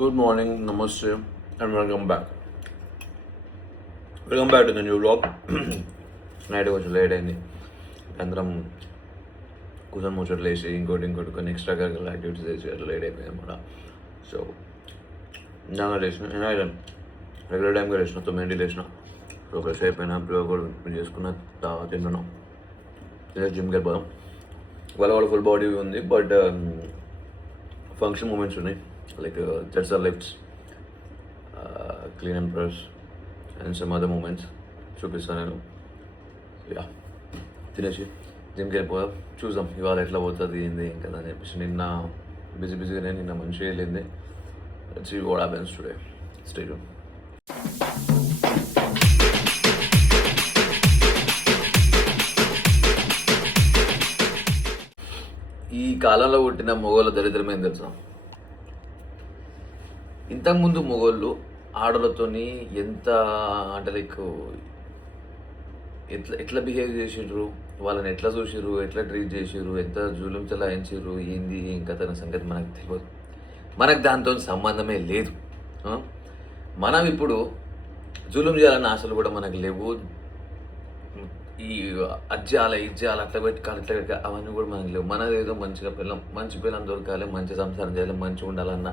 Good morning, namaste, and welcome back. Welcome back to the new vlog. Night కొంచెం late అయింది. అందరం కూర్చొని ముచ్చట్లు వేసి ఇంకోటి కొన్ని ఎక్స్ట్రా కరికులర్ యాక్టివిటీస్ చేసి అట్లా లేట్ అయిపోయింది అనమాట. సో నిజంగా లేచిన రెగ్యులర్ టైంగా లేచిన 9 లేచిన. సో ఫ్రెష్ అయిపోయినా ప్రిపేర్ చేసుకున్న తింటున్నాం. జిమ్కి వెళ్ళిపోదాం. వాళ్ళ ఫుల్ బాడీ ఉంది, బట్ ఫంక్షన్ మూమెంట్స్ ఉన్నాయి. Like jets or lifts, clean and press, and some other movements. చూపిస్తాను. యా తినేసి జిమ్కి వెళ్ళిపోదాం. చూద్దాం ఇవాళ ఎట్లా పోతుంది ఏంది ఇంకా అని చెప్పేసి. నిన్న బిజీగానే నిన్న మంచిగా వెళ్ళింది. Let's see what happens today. Stay tune. ఈ కాలంలో పుట్టిన మొగోళ్ళ దరిద్రం ఏం తెలుసా? ఇంతకుముందు మొగోళ్ళు ఆడలతోని ఎంత అంటే లైక్ ఎట్లా బిహేవ్ చేసిర్రు, వాళ్ళని ఎట్లా చూసిర్రు, ఎట్లా ట్రీట్ చేసిర్రు, ఎంత జూలం చలాయించారు, ఏంది ఏం కథ అనే సంగతి మనకు తెలియదు. మనకు దాంతో సంబంధమే లేదు. మనం ఇప్పుడు జూలం చేయాలన్న ఆశలు కూడా మనకు లేవు. ఈ అజ్జాల ఇజ్జాల అట్లా పెట్టుకోవాలి ఇట్లా పెట్టుకోవాలి అవన్నీ కూడా మనకు లేవు. మనది ఏదో మంచి పిల్లం దొరకాలి, మంచి సంసారం చేయాలి, మంచిగా ఉండాలన్న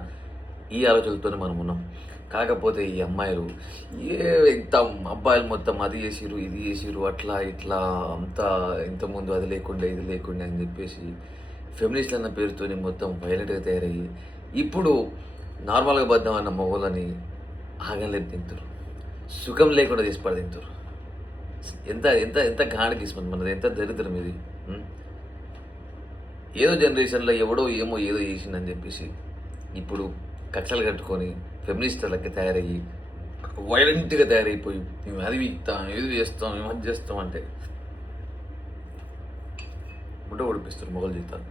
ఈ ఆలోచనలతోనే మనం ఉన్నాం. కాకపోతే ఈ అమ్మాయిలు అబ్బాయిలు మొత్తం అది చేసిరు ఇది చేసిరు అట్లా ఇట్లా అంతా ఇంతకుముందు అది లేకుండా ఇది లేకుండా అని చెప్పేసి ఫెమినిస్ట్ అన్న పేరుతోని మొత్తం వైలెంట్గా తయారయ్యి ఇప్పుడు నార్మల్గా బద్దం అన్న మొగలని ఆగలేదు తింటారు, సుఖం లేకుండా తీసి పడి తింటారు. ఎంత ఎంత ఎంత గాడికి ఇస్తుంది మనది, ఎంత దరిద్రం ఇది. ఏదో జనరేషన్లో ఎవడో ఏదో చేసిందని చెప్పేసి ఇప్పుడు కక్షలు కట్టుకొని ఫెమినిస్టర్లకి తయారయ్యి వైలెంట్గా తయారైపోయి మేము అది వీక్తాం ఇది చేస్తాం మేము అది చేస్తాం అంటే ముట్ట ఓడిపిస్తారు మొగలు జీతాలు.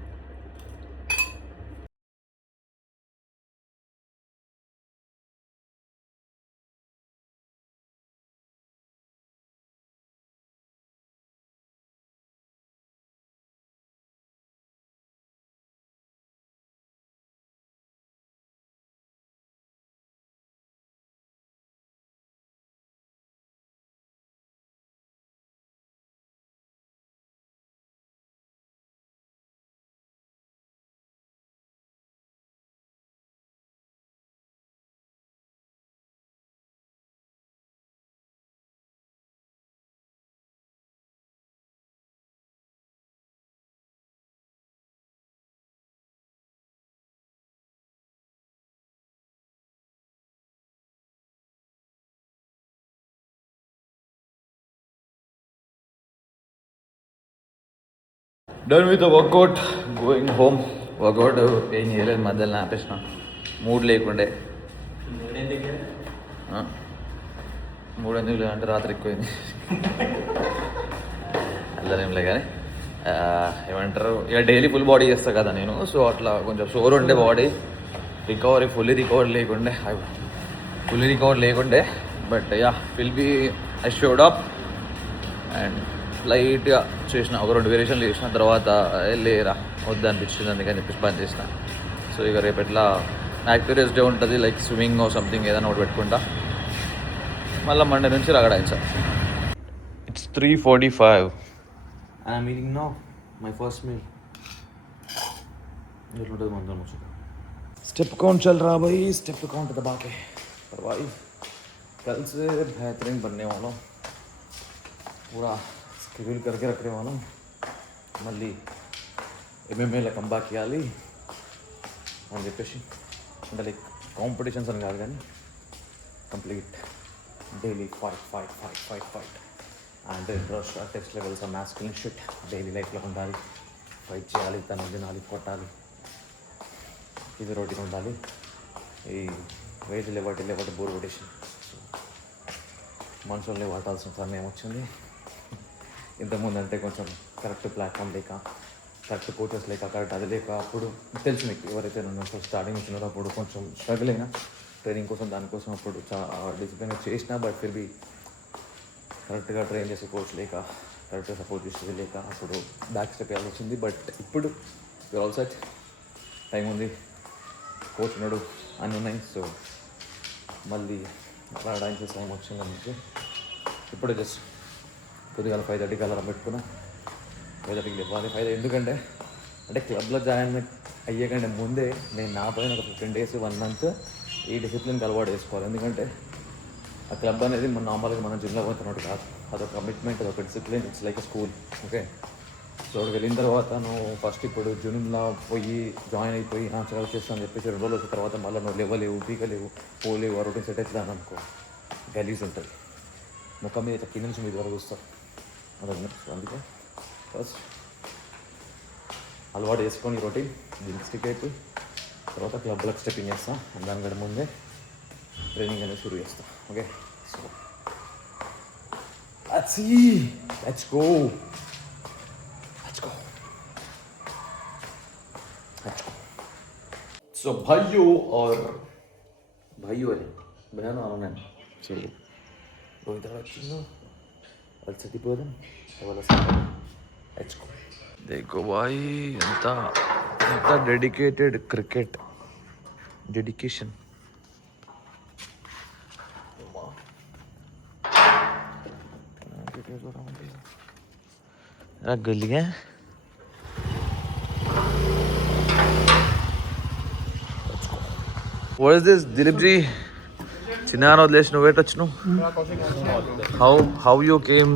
Done with workout, going home. Workout ఏం చేయలేదు, మధ్యలో ఆపేసిన, మూడ్ లేకుండే. ఎందుకు లేదంటే రాత్రి ఎక్కువైంది. అల్లరేంలే కానీ ఏమంటారు, ఇక డైలీ ఫుల్ బాడీ చేస్తాను కదా నేను. సో అట్లా కొంచెం షోర్ ఉండే బాడీ ఫుల్లీ రికవర్ లేకుండే. But yeah I showed up and లైట్గా చేసిన, ఒక 2 వేరియేషన్లు చేసిన తర్వాత లేరా వద్దు అనిపించింది, అందుకని చెప్పేసి పని చేసిన. సో ఇక రేపు ఎట్లా యాక్టివిటీస్ డే ఉంటుంది, లైక్ స్విమ్మింగ్ సంథింగ్ ఏదైనా ఒకటి పెట్టుకుంటా. మళ్ళీ మండే నుంచి రగడాయి sir. It's 3:45. I'm eating now my first meal. ఎట్లుంటుంది మందరం వచ్చి స్టెప్ కౌంట్ చల్ రా భాई, स्टेप काउंट दबा के पर भाई कल से बेहतरीन बनने वाला हूँ, पूरा స్కెడ్యూల్ करके रख रहे वाला हूँ. మళ్ళీ ఎంఎంఏలో కంబ్యాక్ చేయాలి అని చెప్పేసి, అంటే లైక్ కాంపిటీషన్స్ అని కాదు కానీ complete daily fight and interest test levels ఆ మాస్కులిన్ షిట్ డైలీ లైఫ్లో ఉండాలి. ఫైట్ చేయాలి, తను తినాలి, కొట్టాలి, ఇది రోటీగా ఉండాలి. ఈ వెయిట్ లేవటి బోర్ కొట్టేషన్. సో మనుషుల్ని వాటాల్సిన సమయం వచ్చింది. ఇంతకుముందు అంటే కొంచెం కరెక్ట్ ప్లాట్ఫామ్ లేక, కరెక్ట్ కోచెస్ లేక, కరెక్ట్ అది లేక, అప్పుడు తెలుసు మీకు ఎవరైతే నన్ను స్టార్టింగ్ వచ్చినారో అప్పుడు కొంచెం స్ట్రగుల్ అయినా ట్రైనింగ్ కోసం, దానికోసం అప్పుడు చాలా డిసిప్లిన్గా చేసినా. బట్ ఫిర్ బీ కరెక్ట్గా ట్రైన్ చేసే కోచ్ లేక, కరెక్ట్గా సపోర్ట్ చేసేది లేక అప్పుడు బ్యాక్ స్టెప్ వేయాల్సి వచ్చింది. బట్ ఇప్పుడు ఆల్ సెట్, టైం ఉంది, కోచ్ ఉన్నాడు, అన్నీ ఉన్నాయి. సో మళ్ళీ రావడానికి టైం వచ్చింది మీకు. ఇప్పుడే జస్ట్ కొద్దిగా 5:30కి అలారం పెట్టుకున్నా. 5:30కి ఇవ్వాలి. 5 ఎందుకంటే అంటే క్లబ్లో జాయిన్ అయ్యే కంటే ముందే నేను నా పైన ఒక 15 days 1 month ఈ డిసిప్లిన్కి అలవాటు చేసుకోవాలి. ఎందుకంటే ఆ క్లబ్ అనేది మన నార్మల్గా మనం జిమ్లో పోతున్నట్టు కాదు. అదొక కమిట్మెంట్, అదొక discipline. It's like school. Okay, so అక్కడికి వెళ్ళిన తర్వాత నువ్వు ఫస్ట్ ఇప్పుడు జిమ్లో పోయి జాయిన్ అయిపోయి చదువు చేస్తాను అని చెప్పేసి 2 రోజులు వచ్చిన తర్వాత మళ్ళీ నువ్వు లేవలేవు, పీకలేవు, పోలేవు, ఆ రొటీన్ సెట్ అవుతుంది అనుకో, గలీజ్ ఉంటుంది. ముఖం మీద కింద నుంచి మీద వరకు వస్తారు. అదే అందుకే ఫస్ట్ అలవాటు చేసుకొని రొటీన్ దీనికి స్టిక్ అయిపోయి తర్వాత క్లబ్లకు స్టెప్పింగ్ చేస్తాను. దానికంటే ముందే ట్రైనింగ్ అనేది షురూ చేస్తాను. Okay, so let's go. So भाइयों अरे बहन ఆనందం చూడు రోహిత్ వచ్చిందో వాళ్ళు చచ్చిపోదాం వాళ్ళ హెచ్చుకో. देखो भाई ఎంత డెడికేటెడ్ క్రికెట్ డెడికేషన్. గల్లిగా What is this, Dilip ji? Chinna వదిలేసి నువ్వు ఎట్టొచ్చును? How you came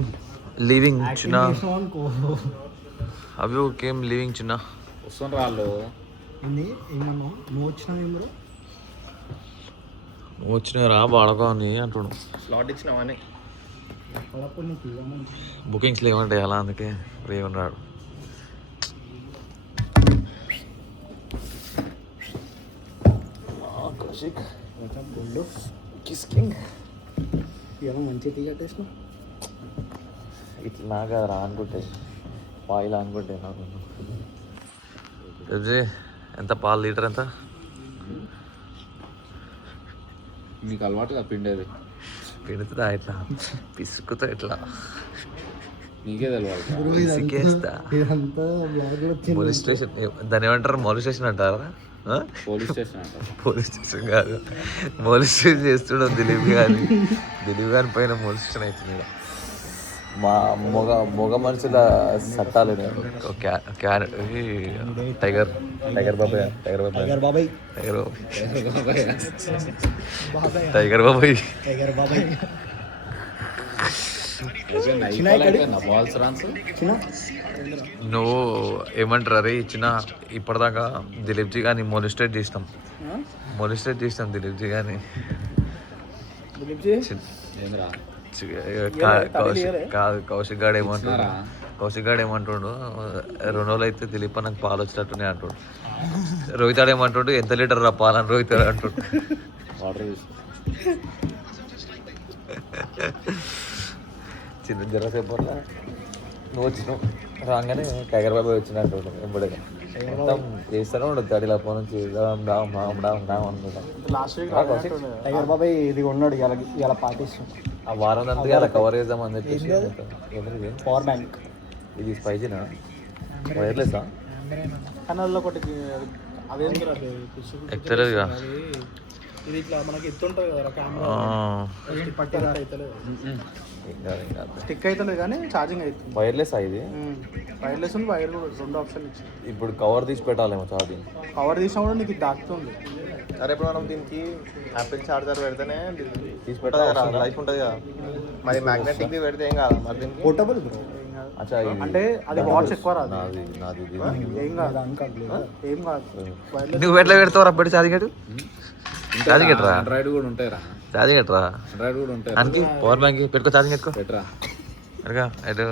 leaving Chinna? How you came leaving Chinna? వస్తున్న వాళ్ళు ఏమన్నా నువ్వు వచ్చినా రా బాడకాని అంటుడు. స్లాట్ ఇచ్చినావని బుకింగ్స్ లేవంటే అలా అందుకే ఫ్రీగా రాడు. మంచి టీ కట్టేసిన ఇట్లా నాగా రా అనుకుంటే పాయిలా అనుకుంటే నాకు ఎంత పాలు లీటర్ ఎంత? నీకు అలవాటుగా పిండేది పిండుతుందా ఇట్లా పిసుకుతా ఇట్లా నీకే తెలియదు. పిసికేస్తా. మొలిస్ట్రేషన్ దాని ఏమంటారు? మొలిస్ట్రేషన్ అంటారా? పోలీస్ స్టేషన్ అంటారు. పోలీస్ స్టేషన్ కాదు, మొలిస్ట్రేషన్ చేస్తున్నాం దిలీప్ గారి పైన మొలిస్ట్రేషన్ అవుతుంది. మా మొగ మనుషుల సట్టాలు టైగర్ బాబాయ్ నువ్వు ఏమంటారు? అరే ఇచ్చిన ఇప్పటిదాకా దిలీప్ జీ గారిని మొలిస్ట్రేట్ చేసినాం దిలీప్ జీ గారిని. కాదు కౌశిక్ గాడు ఏమంటుండు 2 రోజులు అయితే దిలీప్ నాకు పాలు వచ్చినట్టునే అంటుండు. రోహిత్ ఆడు ఏమంటుండు ఎంత లీటర్ రా పాలని రోహిత్ అంటుండు. చిన్న జరసేపు వల్ల నువ్వు వచ్చినావు రాగానే టైగర్ బాబాయ్ వచ్చినట్టు ఎప్పుడే మొత్తం చేస్తూనే ఉండదు అడిలా ఫోన్ నుంచి టైగర్ బాబాయ్ ఇది ఉన్నాడు ఇలా పాటిస్తాం. ఆ వారం అంతా అలా కవర్ చేద్దామని చెప్పేసి. పవర్ బ్యాంక్ ఇది 5Gనా వైర్లెస్సా? కన్నడలో ఒకటి ఎక్కలేదుగా. ఇది ఇట్లా మనకి ఎత్తుంటుంది కదా కెమెరా స్టిక్ అవుతుంది కానీ ఛార్జింగ్ అవుతుంది. వైర్లెస్ ఇది వైర్లెస్ వైర్ కూడా 2 ఆప్షన్ ఇచ్చింది. ఇప్పుడు కవర్ తీసి పెట్టాలేమో ఛార్జింగ్. కవర్ తీసినా కూడా నీకు దాక్కుతుంది. అరే ఇప్పుడు మనం దీనికి యాపిల్ చార్జర్ పెడితేనే తీసి పెట్టాలి, లైఫ్ ఉంటుంది కదా. మరి మ్యాగ్నెటిక్ది పెడితే ఏం కాదు. మరి దీనికి పోర్టబుల్ అంటే అది వాట్స్ ఎక్కువ రాదు. ఏం కాదు ఏం కాదు. నువ్వు ఎట్లా పెడతావు అప్పటి ఛార్జింగ్? ఛార్జింగ్ ఎట్రా? ఆండ్రాయిడ్ కూడా ఉంటాయిరా. ఛార్జింగ్ ఎట్రా? ఆండ్రాయిడ్ కూడా ఉంటాయి. దానికి పవర్ బ్యాంక్ పెట్టుకో, ఛార్జింగ్ పెట్టుకో. పెట్టరా ఎటుగా ఎటు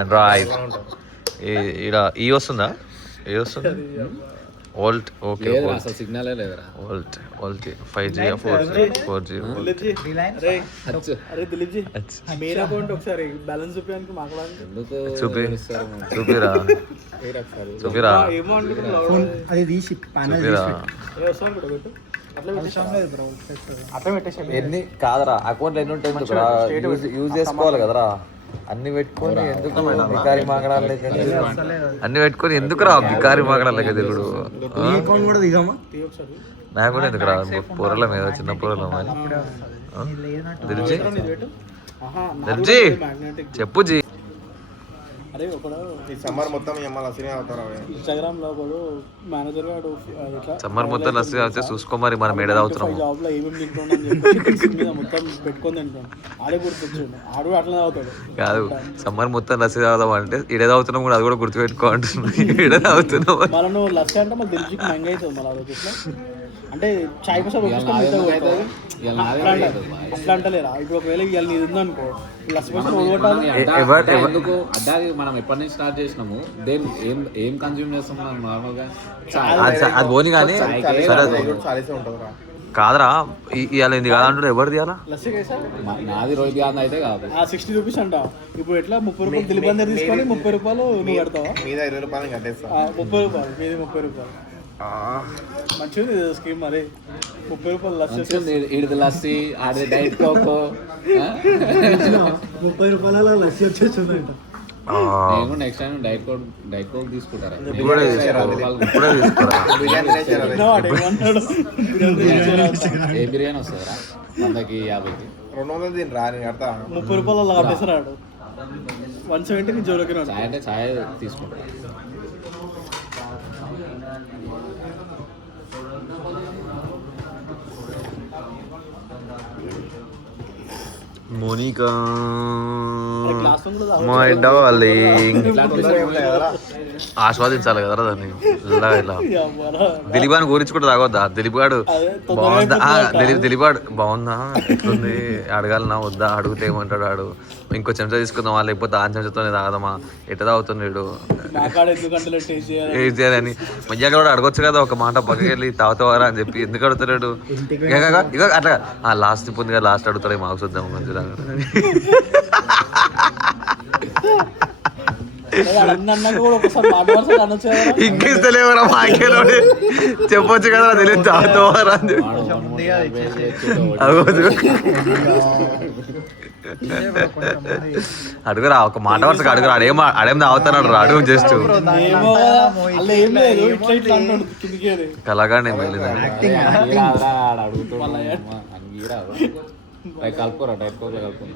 ఆండ్రాయిడ్ ఇక్కడ ఈ వస్తుందా? ఏ వస్తుంది? వోల్ట్. ఓకే, అసలు సిగ్నలే లేదురా. Volt 5G 4G. అరే దిలీప్ జీ మెయిన్ అకౌంట్ ఒకసారి బ్యాలెన్స్ చూపించడానికి మాట్లాడాలి. చూపిరా అది తీసి ఎన్ని కాదరా అకౌంట్లు ఎన్ని ఉంటాయి యూజ్ చేసుకోవాలి కదరా. అన్ని పెట్టుకొని ఎందుకు బికారి మాగడాలు లెక్క అన్ని పెట్టుకొని ఎందుకు రా బికారి మాగడాలు లెక్క తిరుగుడు నాకు కూడా ఎందుకు రా పొరల మీద చిన్న పొరల తెలిసి చెప్పు జీ. అరే ఒకడు ఈ సమ్మర్ మొత్తం ఎమ్మెల్యే అసలే అవుతారు ఇన్స్టాగ్రామ్ లో ఒకడు మేనేజర్ గాడు ఇట్లా సమ్మర్ మొత్తం లస్సీ అయితే చూసుకో మరి మనం ఏడ తాగుతున్నాం జాబ్ లో ఏమేమి తింటున్నాం చెప్పి మీద మొత్తం పెట్టుకొని తింటాం ఆడే గుర్తొచ్చాడు ఆడు అట్లా తాగుతాడు కాదు సమ్మర్ మొత్తం లస్సీ తాగుదాం అంటే ఈడ తాగుతున్నాం కూడా అది కూడా గుర్తుపెట్టుకో అంటున్నాం ఈడ తాగుతున్నాం మళ్ళీ నువ్వు లస్సీ అంటే మళ్ళీ దిల్జీకి మంగ అవుతుంది మళ్ళీ అదొక అంటే చాయ్ కోసం అట్లా అంటలేరా ఇప్పుడు ఒకవేళ ఇవాళ నీది ఉందనుకో లస్సీ కోసం ఎందుకు అడ్డాకి మనం ఎప్పటి నుంచి స్టార్ట్ చేసినాము దేని ఏం కన్జ్యూమ్ చేస్తాం మనం నార్మల్గా అది పోని కానీ చాలీసే ఉంటుందిరా కాదురా ఇవాళ ఇది కాదంటారు ఎవరు తీయాలా లస్సీ కైసా నాది రోహిత్ గాంధీ అయితే కాదు 60 రూపీస్ అంట ఇప్పుడు ఎట్లా 30 రూపాయలు దిల్బందర్ తీసుకొని 30 రూపాయలు నువ్వు కడతావా మీద 20 రూపాయలు కట్టేస్తా 30 రూపాయలు మీది 30 రూపాయలు మంచిగా స్కీమ్ మరి 30 రూపాయలు లస్సీ ఈడిది లస్సీ ఆడిది డైట్ కోకో 30 రూపాయల లస్సీ వచ్చేస్తుందంట నేను నెక్స్ట్ టైం డైట్ కోక్ తీసుకుంటారా ఇప్పుడే తీసుకోరా ఏ బిర్యానీ వస్తుందిరా 100కి 50కి 200 దీని రా నేను కడతా 30 రూపాయలు అలా కట్టేసాడు 170 నీ జోలోకి చాయ్ అంటే చాయ్ తీసుకుంటారా మోనికా మై డార్లింగ్ ఆస్వాదించాలి కదరా దాన్ని ఇలా ఇలా దిలీపాన్ని గురించి కూడా తాగొద్దా దిలీప్ గాడు బాగుందా దిలీపాడు బాగుందా ఎట్లుంది అడగాలనా వద్దా అడిగితే ఏమంటాడు ఆడు ఇంకో చెంచా తీసుకుందామా లేకపోతే ఆ చెంచాతోనే తాగదామా ఎట్ట తాగుతున్నాడు ఏం చేయాలని మధ్యాహ్నం కూడా అడగొచ్చు కదా ఒక మాట పక్కకి వెళ్ళి తాగుతావారా అని చెప్పి ఎందుకు అడుగుతున్నాడు ఇక అట్లా లాస్ట్ పొంది కదా లాస్ట్ అడుగుతాడు మాకు చూద్దాం మంచిగా ఇంకేస్తలేవరా మాకేలో చెప్పొచ్చు కదా తెలియదు తాగుతావారా అని చెప్పి అడుగురా ఒక మాట వరుసగా అడుగురా అడేం తాగుతున్నాడు రా అడుగు జస్ట్ కలగానే కలుపుకోరా డైట్ కోక్ కలుపుకో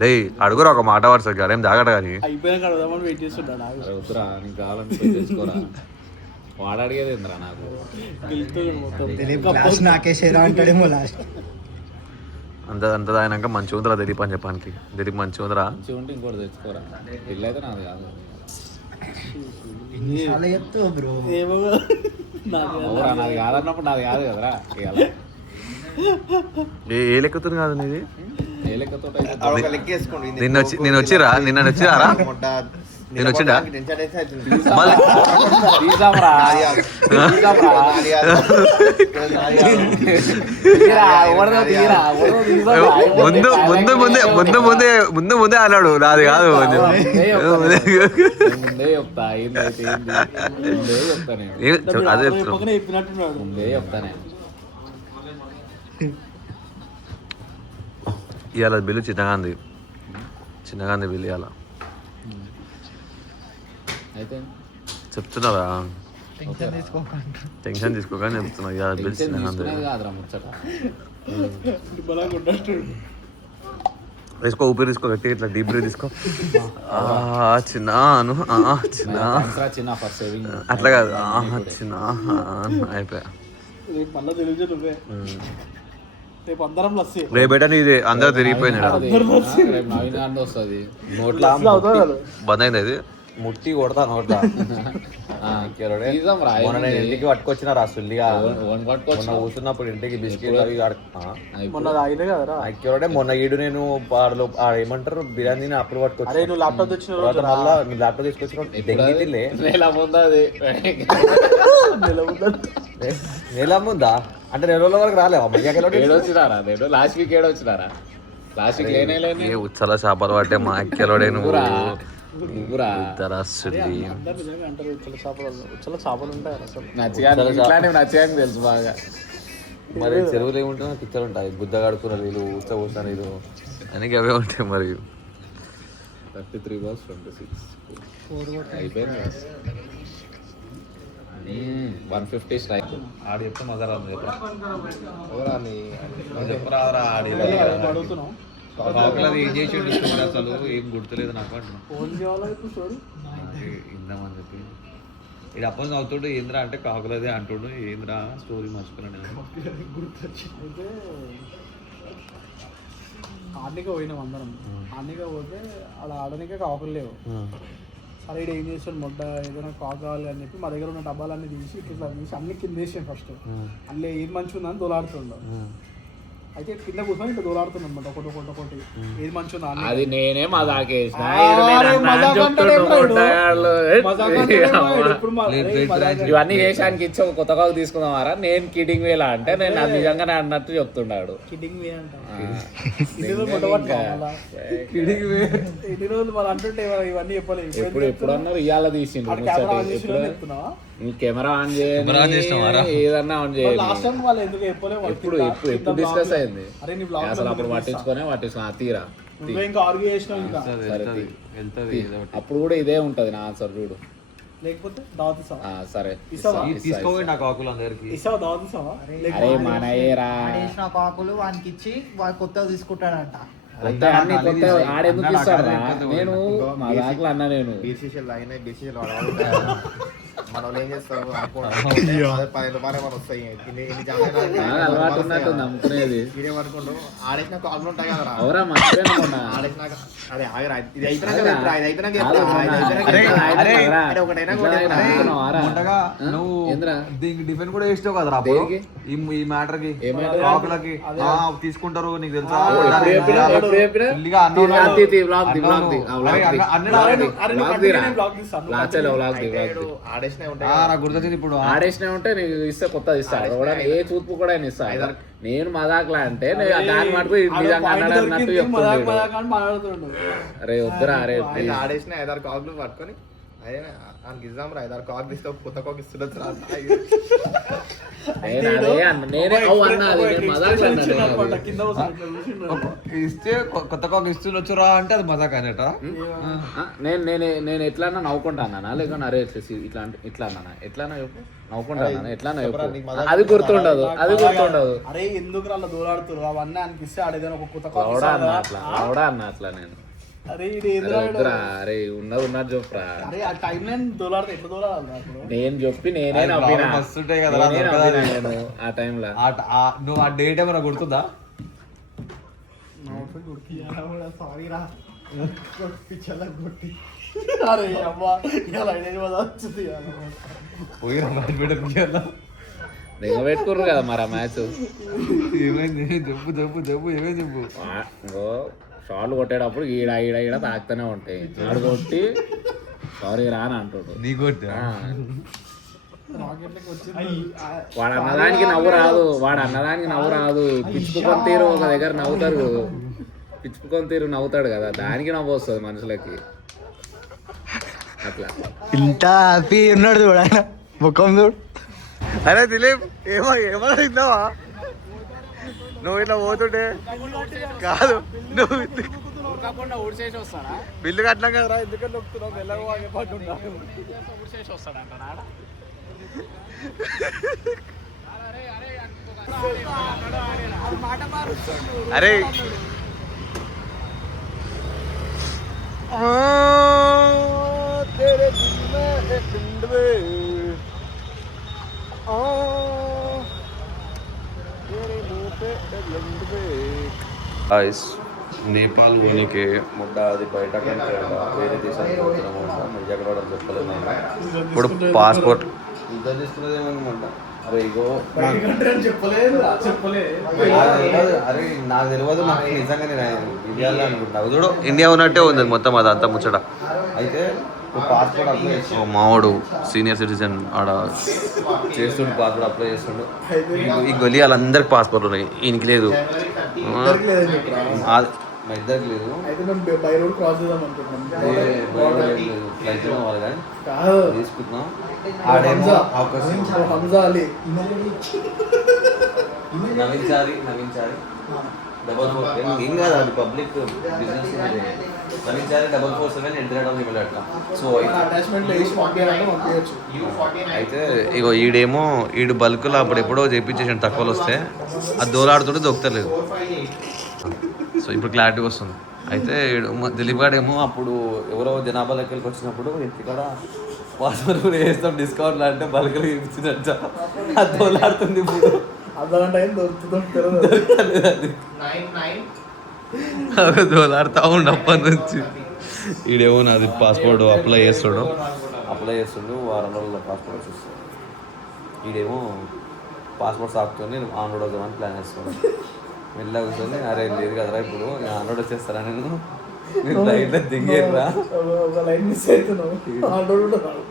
రే అడుగురా ఒక మాట వరుసగా అడేం తాగట కానీ వద్దురా నీకు కావాలంటే తెచ్చుకోరా వాడు అడిగేది ఏంద్రా నాకు అంత తాగినాక మంచిగా ఉందిరా దిలీప్ అని చెప్పడానికి దిలీప్ మంచిగా ఉందిరా మంచిగా ఉంటే ఇంకోటి తెచ్చుకోరా ఇల్లు అయితే నాది కాదు నాది కాదన్నప్పుడు నాది కాదు కదరా ఏ లెక్కతుంది కాదు నీది ఏ లెక్కతో నేను వచ్చిరా నిన్న వచ్చిరారా నేను వచ్చిండా ముందు ముందు ముందే ముందు ముందే ముందు ముందే అన్నాడు నాది కాదు ముందే చెప్తా ఏందైతే ముందే చెప్తా నేను అదే ముందే చెప్తానే ఇవాళ బిల్లు చిన్నగా ఉంది బిల్లు ఇవాళ అయితే చెప్తున్నారా టెన్షన్ తీసుకోకని చెప్తున్నా ఇవాళ బిల్లు చిన్నగా ఉంది కాదురా ముచ్చట వేసుకో ఊపిరి తీసుకో గట్టి ఇట్లా డీప్ బ్రీత్ తీసుకో చిన్న చిన్న ఫర్ సేవింగ్ అట్లా కాదు చిన్న అయిపోయా రేపేట నీది అందరూ తిరిగిపోయింది నవీన్ వస్తుంది నోట్లా బంద్ అయింది అది ముట్టి కొడతా నోట్లా ఇంటికి పట్టుకొచ్చిన రా సుల్లిగా మొన్న కూర్చున్నప్పుడు ఇంటికి బిస్కెట్ అవి మొన్న ఈడు నేను ఏమంటారు బిర్యానీ అప్పుడు పట్టుకొచ్చి మళ్ళా మీ ల్యాప్టాప్ తీసుకొచ్చిన నెల ముందా అంటే 2 రోజుల వరకు రాలేవా వచ్చినారా నేను లాస్ట్ వీక్ వచ్చినారా లాస్ట్ వీక్ లేనే ఉచ్చల చేపలు పట్టే మా అక్కలోడే నువ్వు నచ్చగా తెలుసు బాగా మరి చెరువులు ఏముంటాయి పిచ్చలు ఉంటాయి, గుద్ద కడుక్కున్న నీళ్ళు, ఊస్త పోసిన నీళ్ళు అన్నీ అవే ఉంటాయి. మరి 33 balls 26 అయిపోయింది. 150 స్ట్రైక్. ఆడి చెప్తే మజా రాదు చెప్పరాదురా. ఆడి కాకులది ఏం చేసి అసలు ఏం గుర్తులేదు నాకు అంటున్నాను. ఇందామని చెప్పి ఇది అప్పని చదువుతుండే ఏంద్రా అంటే కాకులదే అంటుండు. ఏంద్రా స్టోరీ మర్చిపోయినా ఆడనిక పోయినాం అందరం. ఆడనిక పోతే ఆడ ఆడనిక కాకులు లేవు. సరే ఇక్కడ ఏం చేసాడు మొట్ట ఏదైనా కాకు కావాలి అని చెప్పి మా దగ్గర ఉన్న డబ్బాలన్నీ తీసి ఇట్లా తీసి అన్ని కింద వేసాం. ఫస్ట్ అందులో ఏది మంచిగా ఉందని దోలాడుతుండ. అయితే కింద కూర్చొని ఇట్లా దోలాడుతుంది అనమాట, ఒకటి ఏది మంచిగా ఉందా అది నేనే మజాకేసిన. ఇవన్నీ చేసానికి ఇచ్చి ఒక కొత్త కాకు తీసుకుందామారా, నేను కిడింగ్ వేలా అంటే నేను అది నిజంగానే అన్నట్టు చెప్తున్నాడు. కిడింగ్ వే అంట ఇన్ని రోజులు మనం అంటుంటే ఇవన్నీ చెప్పలేదు. ఎప్పుడు అన్నారు ఇవాళ తీసిండు. కెమెరా ఆన్ చేయండి, ఏదన్నా ఆన్ చేయండి. లాస్ట్ టైం వాళ్ళు ఎందుకు చెప్పలేదు, ఎప్పుడు డిస్కస్ అయింది అసలు. అప్పుడు పట్టించుకున్నా తీరా ఇంకా ఆర్గ్యూ చేసినాం. ఇంకా అప్పుడు కూడా ఇదే ఉంటది నా ఆన్సర్ చూడు. లేకపోతే సరే తీసుకోండి నా కాకులు అందరికి. అరే మనయేరా కాకులు వానికి ఇచ్చి వాడు కొత్తగా తీసుకుంటాడంట. అన్ని కొత్త ఆడెందుకు ఇస్తాడు. నేను మా దాంట్లో అన్నా నేను మన వాళ్ళు ఏం చేస్తారు అలవాటు ఉన్నట్టు నమ్ముకునేది. ఆడేసిన కాకులు ఉంటాయి కదా, ఎవరా మర్చిపోయినా ఆడేసినాక అదే ఆగరా ఇది దీనికి డిఫెండ్ కూడా వేస్తావు కదరా ఈ మ్యాటర్ కి. కాకులకి తీసుకుంటారు నీకు తెలుసా. గుర్తొచ్చింది ఇప్పుడు. ఆడేసినా ఉంటే నీకు ఇస్తే కొత్తది ఇస్తాడు. ఏ చూపు కూడా ఆయన ఇస్తాడు. నేను మదాక్లా అంటే దాని మటుకు నిజంగా అన్నట్టు చెప్తున్నాడు. అరే వద్దురా అరే ఆడేసిన 5-6 కాకులు పట్టుకొని అదే ఆయనకి ఇద్దాం రా, 5-6 కాకులు ఇస్తే కొత్త కాకు ఇస్తుండొచ్చు రా. ఇస్తే కొత్త కాకు ఇస్తుండొచ్చురా అంటే అది మజాక్ అనేట. నేను ఎట్లా నవ్వుకుంటా అన్నా లేక అరే ఇట్లా అన్నా ఎట్లా చెప్పు నవ్వుకుంటా ఎట్లా చెప్పు. అది గుర్తుండదు. అరే ఎందుకు అలా దూరాడుతున్నారు అవన్నీ అనిపిస్తే ఆడేదైనా ఒక కొత్త అన్న అట్లా నేను అరే అరే ఉన్నది చెప్పురా. అరే ఆ టైం లైన్ దూలాడితే ఎట్లా దూలాడాలి నేను చెప్పి నేనే నవ్వినా నేను ఆ టైంలో. నువ్వు ఆ డేట్ ఏమైనా గుర్తుందా? సారీ రా అరే అమ్మా పోయిన మ్యాచ్ పెట్టారు పెట్టుకోరు కదా మరి ఆ మ్యాచ్. ఏమైంది జబ్బు జబ్బు జబ్బు ఏమైంది జబ్బు? షార్ట్లు కొట్టేటప్పుడు ఈడ తాకుతూనే ఉంటాయి. ఆడు కొట్టి సారీ రా అని అంటాడు. నీ కొట్టి వాడు అన్నదానికి నవ్వు రాదు. పిచ్చుకొని తీరు ఒక దగ్గర నవ్వుతారు. పిచ్చుకొని తీరు నవ్వుతాడు కదా, దానికి నవ్వు వస్తుంది మనుషులకి. అట్లా ఇంత హ్యాపీ ఉన్నాడు చూడ ఆయన ముఖం చూడు. అరే దిలీప్ ఏమన్నా నువ్వు ఇట్లా పోతుంటే కాదు నువ్వు బిల్లు కట్టినా కదరా, ఎందుకంటే నొక్కుతున్నావు అరే నేపాల్ పోనీకే ముడ్డ అది బయట కంట్రీ అంట, వేరే దేశానికి పోతున్నాము అంట. మరి ఎక్కడ చెప్పలేదు. ఇప్పుడు పాస్పోర్ట్ ఇద్దరు తీసుకున్నది ఏమన్నమాట. అరే ఇగో అరే నాకు తెలియదు, నాకు నిజంగా నేను ఇండియాలో అనుకుంటున్నాను. చూడు ఇండియా ఉన్నట్టే ఉంది మొత్తం అదంతా ముచ్చట. అయితే పాస్పోర్ట్ అప్లై చేసి మావాడు సీనియర్ సిటిజన్ ఆడ చేస్తుండు, పాస్పోర్ట్ అప్లై చేస్తుండు. ఈ గొలి వాళ్ళందరికి పాస్పోర్ట్ ఉన్నాయి, ఈయనకి లేదు. మా ఇద్దరికి లేదు. ఫ్లైట్ వాళ్ళు కానీ తీసుకుంటున్నాం. నవీన్ చారి డబల్ 4 ఏం కాదు అది పబ్లిక్ బిజినెస్ నవీన్ చారి 447 @gmail అట్లా. సో అటాచ్మెంట్లో వేసి పంపించాలంటే పంపించచ్చు. అయితే ఇగో ఈడేమో ఈడు బల్క్లో అప్పుడు ఎప్పుడో చేయించేసాడు తక్కువలో వస్తే అది దోలాడుతుంటే దొక్కలేదు. సో ఇప్పుడు క్లారిటీ వస్తుంది. అయితే దిలీప్ గారు ఏమో అప్పుడు ఎవరో జనాభా లెక్కలకి వచ్చినప్పుడు ఇంటికాడ పాస్పోర్ట్ కూడా వేస్తాం డిస్కౌంట్ అంటే బల్క్లు ఇచ్చిందంట. అది దోలాడుతుంది ఇప్పుడు. అర్ధగంట అయింది దొరుకుతుంది. దోలాడుతూ ఉండు అప్పటి నుంచి. ఈడేమో నాది పాస్పోర్ట్ అప్లై చేస్తాడు వారం రోజుల్లో పాస్పోర్ట్ వచ్చేస్తాడు. ఈడేమో పాస్పోర్ట్ సాకుతోని ఆన్ రోడ్ వద్దామని ప్లాన్ చేస్తాడు. మెల్లగా కూర్చొని అరే లేదు కదరా ఇప్పుడు ఆన్ రోడ్ వచ్చేస్తారా నేను లైట్లో దిగేరా ఒక లైన్ మిస్ అవుతున్నావు. ఆన్ రోడ్ కూడా రాడు.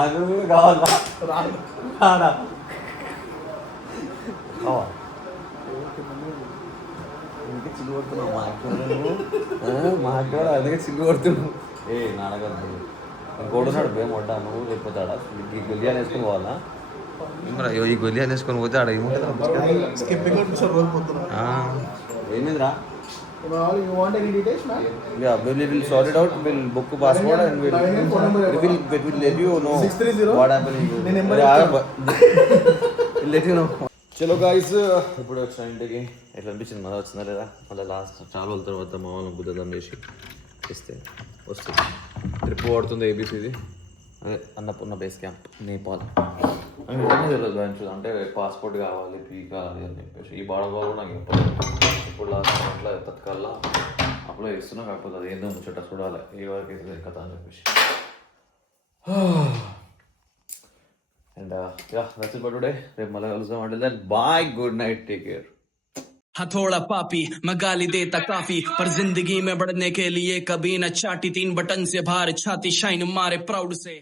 ఆన్ రోడ్ కూడా కావాలా రాడు. కాదా కావాలి అందుకే చిల్లు కొడుతున్నావు మా అక్కడ అందుకే చిల్లు కొడుతున్నావు. ఏ నాడగలదు ఇంకోడున్నాడు భయం వడ్డా నువ్వు లేకపోతాడా ఈ గొలియాని వేసుకొని పోవాలా మరి ఈ గొలియాని వేసుకొని పోతే ఆడ ఏముంటుంది ఏమిందిరా You want any details, man? Yeah, we will sort it out. We'll book a passport and we'll let you know 630 what happened. We'll let you know. చలో గాయస్ ఇప్పుడు వచ్చిన ఇంటికి ఎట్లా అనిపించింది మళ్ళీ వచ్చిందా లేదా మళ్ళీ లాస్ట్ చాలా రోజుల తర్వాత మా వాళ్ళని బుద్ధం చేసి ఇస్తే వస్తుంది. ట్రిప్ పడుతుంది ఏబీసీది అదే అన్నపూర్ణ బేస్ క్యాంప్ నేపాల్ అని నిజంగా తెలియదు బ్యాంక్స్ అంటే పాస్పోర్ట్ కావాలి పీ కావాలి అని చెప్పేసి ఈ బాడబాబు నాకు ఇప్పుడు లాస్ట్ అట్లా తత్కాల అప్లై చేస్తున్నా కాకపోతే అది ఏందో ముచ్చట చూడాలి ఏ వరకు అయితే కథ అని చెప్పేసి. And yeah, that's it for today. రేపు మళ్ళీ కలుద్దాం. అంటే then bye good night take care. हथौड़ा पापी मैं गाली देता काफी पर जिंदगी में बढ़ने के लिए कभी न चाटी 3 बटन से बाहर छाती शाइन मारे प्राउड से